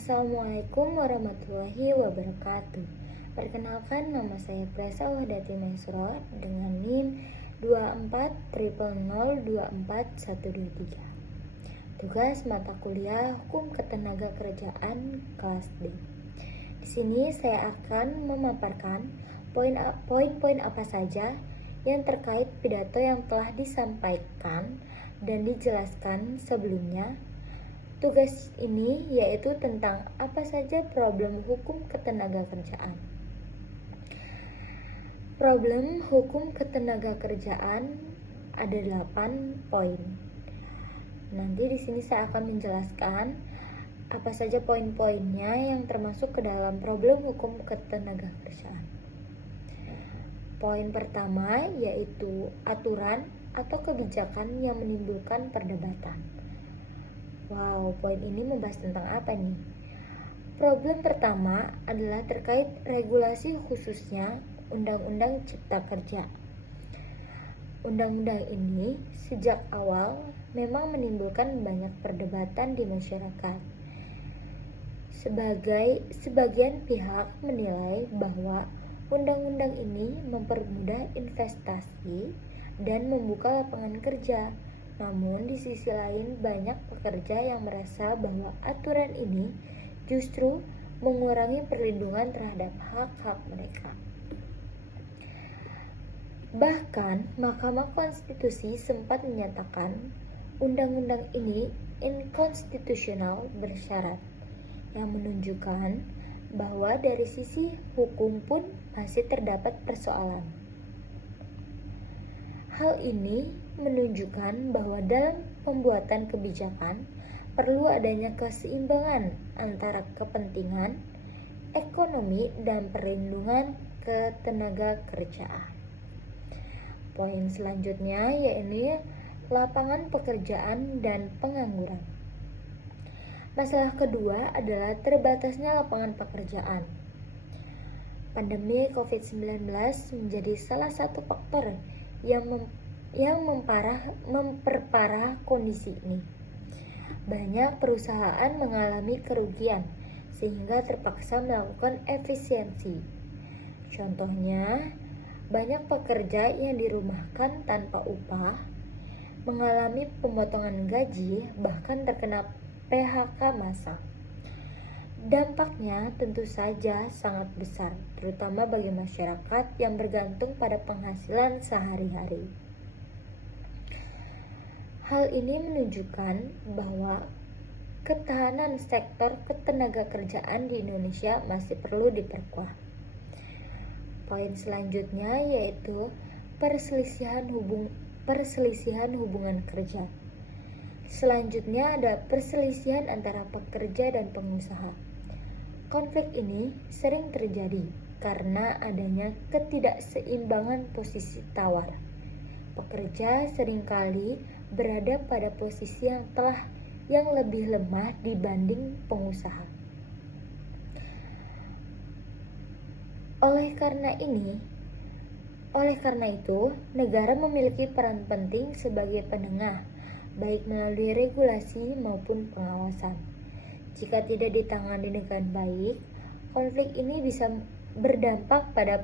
Assalamualaikum warahmatullahi wabarakatuh. Perkenalkan, nama saya Presa Wahdati Maisro dengan NIM 2400024123. Tugas mata kuliah Hukum Ketenagakerjaan kelas D. Di sini saya akan memaparkan poin-poin apa saja yang terkait pidato yang telah disampaikan dan dijelaskan sebelumnya. Tugas ini yaitu tentang apa saja problem hukum ketenagakerjaan. Problem hukum ketenagakerjaan ada 8 poin. Nanti di sini saya akan menjelaskan apa saja poin-poinnya yang termasuk ke dalam problem hukum ketenagakerjaan. Poin pertama yaitu aturan atau kebijakan yang menimbulkan perdebatan. Wow, poin ini membahas tentang apa nih? Problem pertama adalah terkait regulasi khususnya Undang-Undang Cipta Kerja. Undang-undang ini sejak awal memang menimbulkan banyak perdebatan di masyarakat. Sebagian pihak menilai bahwa undang-undang ini mempermudah investasi dan membuka lapangan kerja. Namun di sisi lain banyak pekerja yang merasa bahwa aturan ini justru mengurangi perlindungan terhadap hak-hak mereka. Bahkan Mahkamah Konstitusi sempat menyatakan undang-undang ini inkonstitusional bersyarat, yang menunjukkan bahwa dari sisi hukum pun masih terdapat persoalan. Hal ini menunjukkan bahwa dalam pembuatan kebijakan perlu adanya keseimbangan antara kepentingan ekonomi dan perlindungan ketenagakerjaan. Poin selanjutnya yaitu lapangan pekerjaan dan pengangguran. Masalah kedua adalah terbatasnya lapangan pekerjaan. Pandemi COVID-19 menjadi salah satu faktor yang memperparah kondisi ini. Banyak perusahaan mengalami kerugian sehingga terpaksa melakukan efisiensi. Contohnya, banyak pekerja yang dirumahkan tanpa upah, mengalami pemotongan gaji, bahkan terkena PHK massal. Dampaknya tentu saja sangat besar, terutama bagi masyarakat yang bergantung pada penghasilan sehari-hari. Hal ini menunjukkan bahwa ketahanan sektor ketenagakerjaan di Indonesia masih perlu diperkuat. Poin selanjutnya yaitu perselisihan hubungan kerja. Selanjutnya ada perselisihan antara pekerja dan pengusaha. Konflik ini sering terjadi karena adanya ketidakseimbangan posisi tawar. Pekerja seringkali berada pada posisi yang lebih lemah dibanding pengusaha. Oleh karena itu, negara memiliki peran penting sebagai penengah, baik melalui regulasi maupun pengawasan. Jika tidak ditangani dengan baik, konflik ini bisa berdampak pada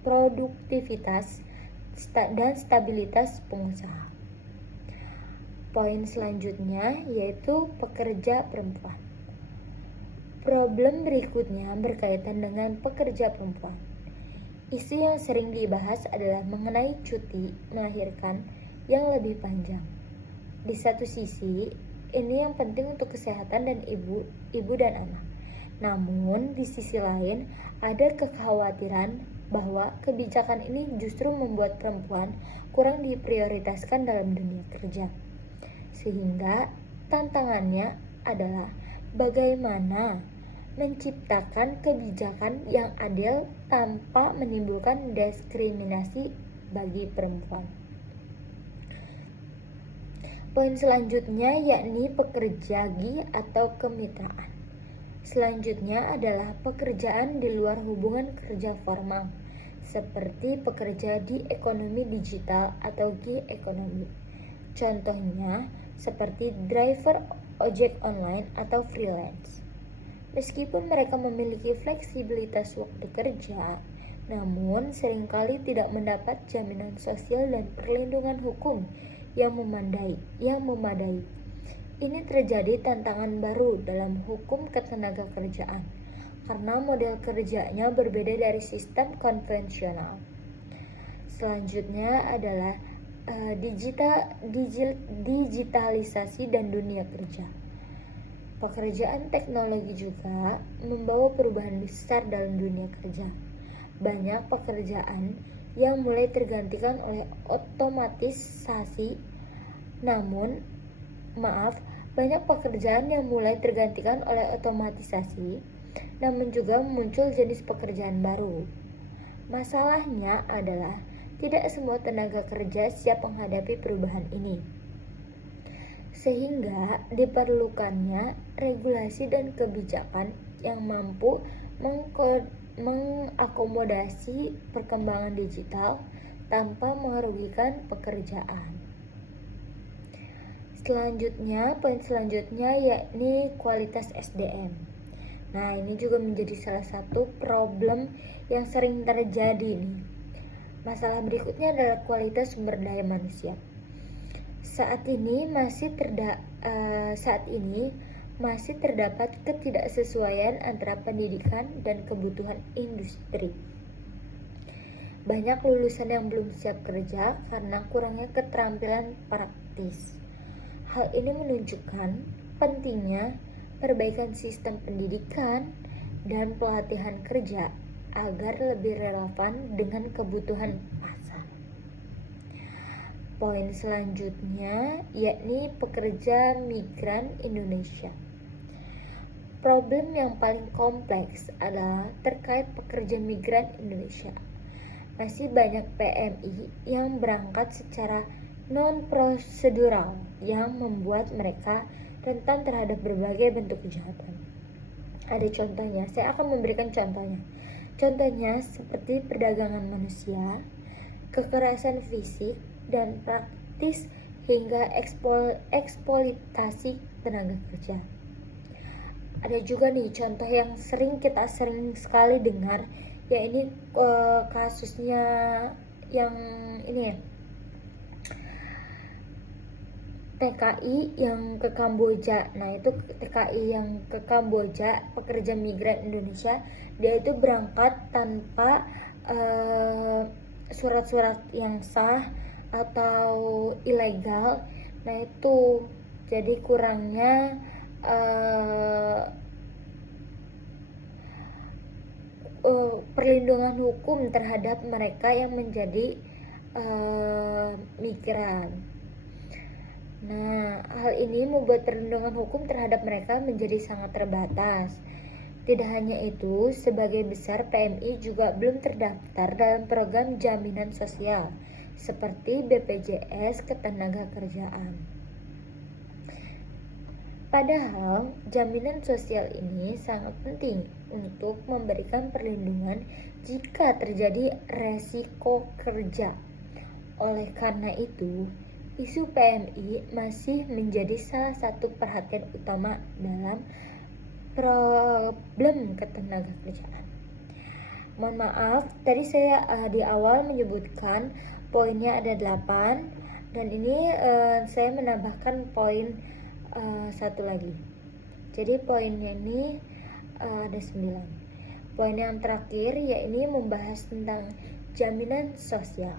produktivitas dan stabilitas pengusaha. Poin selanjutnya yaitu pekerja perempuan. Problem berikutnya berkaitan dengan pekerja perempuan. Isu yang sering dibahas adalah mengenai cuti melahirkan yang lebih panjang. Di satu sisi, ini yang penting untuk kesehatan dan ibu dan anak. Namun, di sisi lain, ada kekhawatiran bahwa kebijakan ini justru membuat perempuan kurang diprioritaskan dalam dunia kerja. Sehingga tantangannya adalah bagaimana menciptakan kebijakan yang adil tanpa menimbulkan diskriminasi bagi perempuan. Poin selanjutnya yakni pekerjagi atau kemitraan. Selanjutnya adalah pekerjaan di luar hubungan kerja formal, seperti pekerja di ekonomi digital atau gig economy. Contohnya seperti driver ojek online atau freelance. Meskipun mereka memiliki fleksibilitas waktu kerja, namun seringkali tidak mendapat jaminan sosial dan perlindungan hukum yang memadai. Ini terjadi tantangan baru dalam hukum ketenagakerjaan karena model kerjanya berbeda dari sistem konvensional. Selanjutnya adalah digitalisasi dan dunia kerja. Pekerjaan teknologi juga membawa perubahan besar dalam dunia kerja. Banyak pekerjaan yang mulai tergantikan oleh otomatisasi, namun juga muncul jenis pekerjaan baru. Masalahnya adalah tidak semua tenaga kerja siap menghadapi perubahan ini. Sehingga diperlukannya regulasi dan kebijakan yang mampu mengakomodasi perkembangan digital tanpa merugikan pekerjaan. Poin selanjutnya yakni kualitas SDM. Nah, ini juga menjadi salah satu problem yang sering terjadi nih. Masalah berikutnya adalah kualitas sumber daya manusia. Saat ini masih terdapat ketidaksesuaian antara pendidikan dan kebutuhan industri. Banyak lulusan yang belum siap kerja karena kurangnya keterampilan praktis. Hal ini menunjukkan pentingnya perbaikan sistem pendidikan dan pelatihan kerja agar lebih relevan dengan kebutuhan pasar. Poin selanjutnya yakni pekerja migran Indonesia. Problem yang paling kompleks adalah terkait pekerja migran Indonesia. Masih banyak PMI yang berangkat secara non-prosedural yang membuat mereka rentan terhadap berbagai bentuk kejahatan. Ada contohnya, saya akan memberikan contohnya. Contohnya seperti perdagangan manusia, kekerasan fisik dan praktis hingga eksploitasi tenaga kerja. Ada juga nih contoh yang kita sering sekali dengar, yaitu kasusnya yang ini ya, TKI yang ke Kamboja. Nah, itu TKI yang ke Kamboja, pekerja migran Indonesia, dia itu berangkat tanpa surat-surat yang sah atau ilegal. Nah, itu jadi kurangnya perlindungan hukum terhadap mereka yang menjadi migran. Nah, hal ini membuat perlindungan hukum terhadap mereka menjadi sangat terbatas. Tidak hanya itu, sebagai besar PMI juga belum terdaftar dalam program jaminan sosial seperti BPJS Ketenagakerjaan. Padahal, jaminan sosial ini sangat penting untuk memberikan perlindungan jika terjadi resiko kerja. Oleh karena itu, isu PMI masih menjadi salah satu perhatian utama dalam problem ketenagakerjaan. Mohon maaf, tadi saya di awal menyebutkan poinnya ada 8, dan ini saya menambahkan poin satu lagi. Jadi poinnya ini ada 9. Poin yang terakhir yakni membahas tentang jaminan sosial.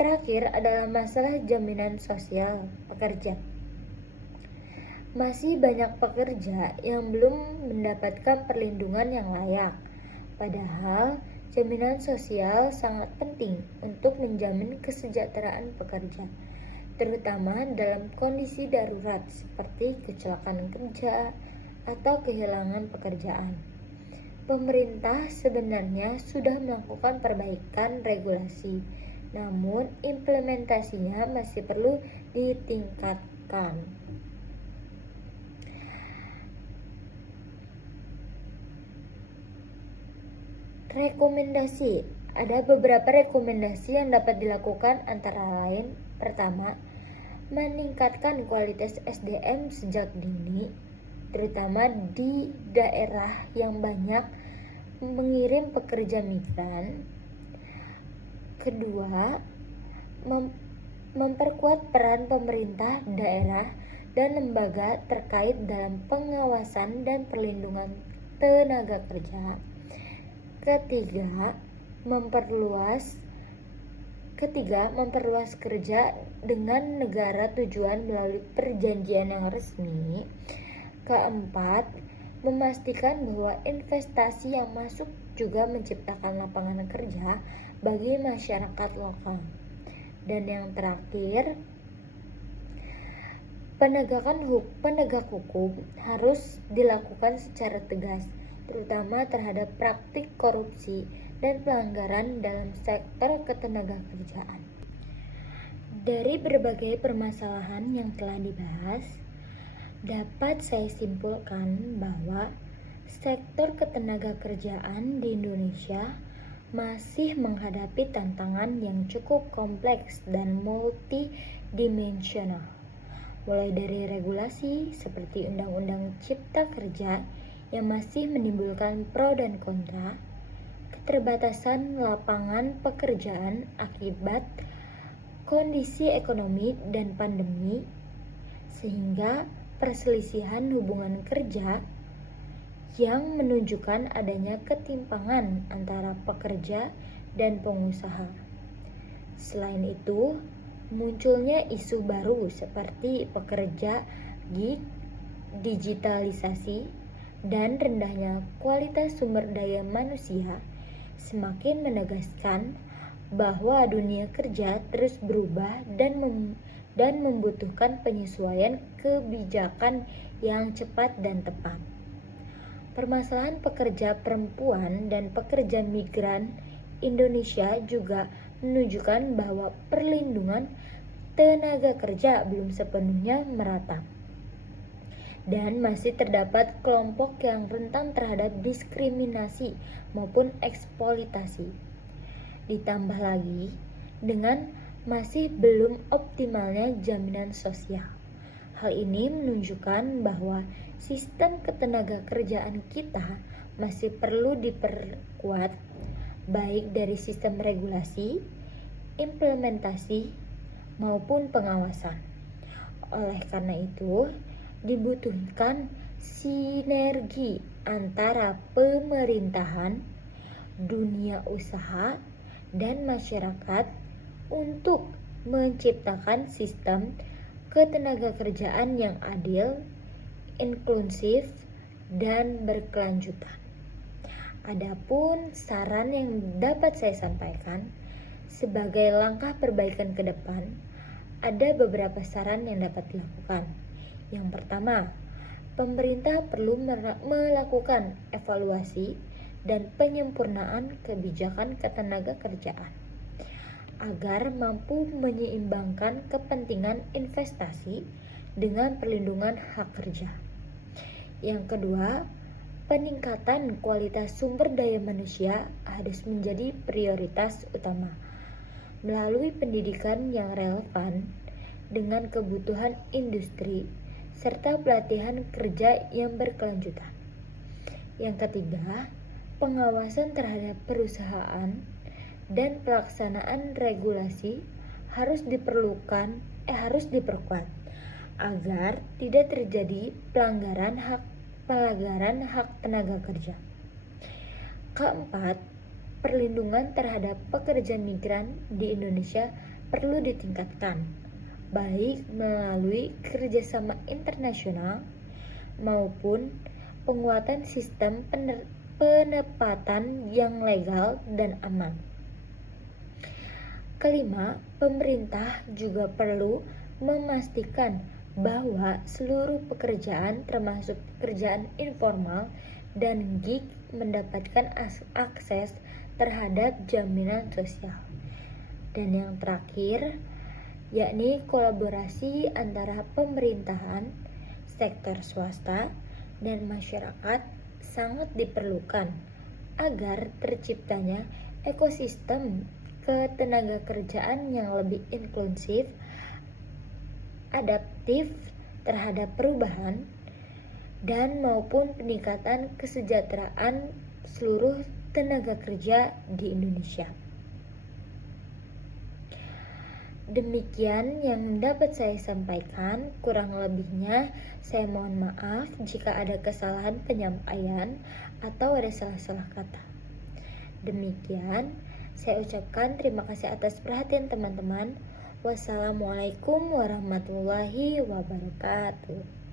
Terakhir adalah masalah jaminan sosial pekerja. Masih banyak pekerja yang belum mendapatkan perlindungan yang layak. Padahal, jaminan sosial sangat penting untuk menjamin kesejahteraan pekerja, terutama dalam kondisi darurat seperti kecelakaan kerja atau kehilangan pekerjaan. Pemerintah sebenarnya sudah melakukan perbaikan regulasi, namun implementasinya masih perlu ditingkatkan. Rekomendasi. Ada beberapa rekomendasi yang dapat dilakukan, antara lain: pertama, meningkatkan kualitas SDM sejak dini. terutama di daerah yang banyak mengirim pekerja migran. Kedua, memperkuat peran pemerintah daerah dan lembaga terkait dalam pengawasan dan perlindungan tenaga kerja. Ketiga, memperluas kerja dengan negara tujuan melalui perjanjian yang resmi. Keempat, memastikan bahwa investasi yang masuk juga menciptakan lapangan kerja bagi masyarakat lokal. Dan yang terakhir, penegak hukum harus dilakukan secara tegas, terutama terhadap praktik korupsi dan pelanggaran dalam sektor ketenagakerjaan. Dari berbagai permasalahan yang telah dibahas, dapat saya simpulkan bahwa sektor ketenagakerjaan di Indonesia masih menghadapi tantangan yang cukup kompleks dan multidimensional, mulai dari regulasi seperti Undang-Undang Cipta Kerja yang masih menimbulkan pro dan kontra, keterbatasan lapangan pekerjaan akibat kondisi ekonomi dan pandemi, sehingga perselisihan hubungan kerja yang menunjukkan adanya ketimpangan antara pekerja dan pengusaha. Selain itu, munculnya isu baru seperti pekerja gig, digitalisasi, dan rendahnya kualitas sumber daya manusia semakin menegaskan bahwa dunia kerja terus berubah dan membutuhkan penyesuaian kebijakan yang cepat dan tepat. Permasalahan pekerja perempuan dan pekerja migran Indonesia juga menunjukkan bahwa perlindungan tenaga kerja belum sepenuhnya merata, dan masih terdapat kelompok yang rentan terhadap diskriminasi maupun eksploitasi. Ditambah lagi dengan masih belum optimalnya jaminan sosial. Hal ini menunjukkan bahwa sistem ketenagakerjaan kita masih perlu diperkuat, baik dari sistem regulasi, implementasi, maupun pengawasan. Oleh karena itu, dibutuhkan sinergi antara pemerintahan, dunia usaha, dan masyarakat untuk menciptakan sistem ketenagakerjaan yang adil, inklusif, dan berkelanjutan. Adapun saran yang dapat saya sampaikan sebagai langkah perbaikan ke depan, ada beberapa saran yang dapat dilakukan. Yang pertama, pemerintah perlu melakukan evaluasi dan penyempurnaan kebijakan ketenagakerjaan agar mampu menyeimbangkan kepentingan investasi dengan perlindungan hak kerja. Yang kedua, peningkatan kualitas sumber daya manusia harus menjadi prioritas utama melalui pendidikan yang relevan dengan kebutuhan industri serta pelatihan kerja yang berkelanjutan. Yang ketiga, pengawasan terhadap perusahaan dan pelaksanaan regulasi harus diperkuat agar tidak terjadi pelanggaran hak tenaga kerja. Keempat, perlindungan terhadap pekerja migran di Indonesia perlu ditingkatkan, baik melalui kerjasama internasional maupun penguatan sistem penempatan yang legal dan aman. Kelima, pemerintah juga perlu memastikan bahwa seluruh pekerjaan termasuk pekerjaan informal dan gig mendapatkan akses terhadap jaminan sosial. Dan yang terakhir, yakni kolaborasi antara pemerintahan, sektor swasta, dan masyarakat sangat diperlukan agar terciptanya ekosistem ketenagakerjaan yang lebih inklusif, adaptif terhadap perubahan, dan maupun peningkatan kesejahteraan seluruh tenaga kerja di Indonesia. Demikian yang dapat saya sampaikan, kurang lebihnya saya mohon maaf jika ada kesalahan penyampaian atau ada salah-salah kata. Demikian, saya ucapkan terima kasih atas perhatian teman-teman. Wassalamualaikum warahmatullahi wabarakatuh.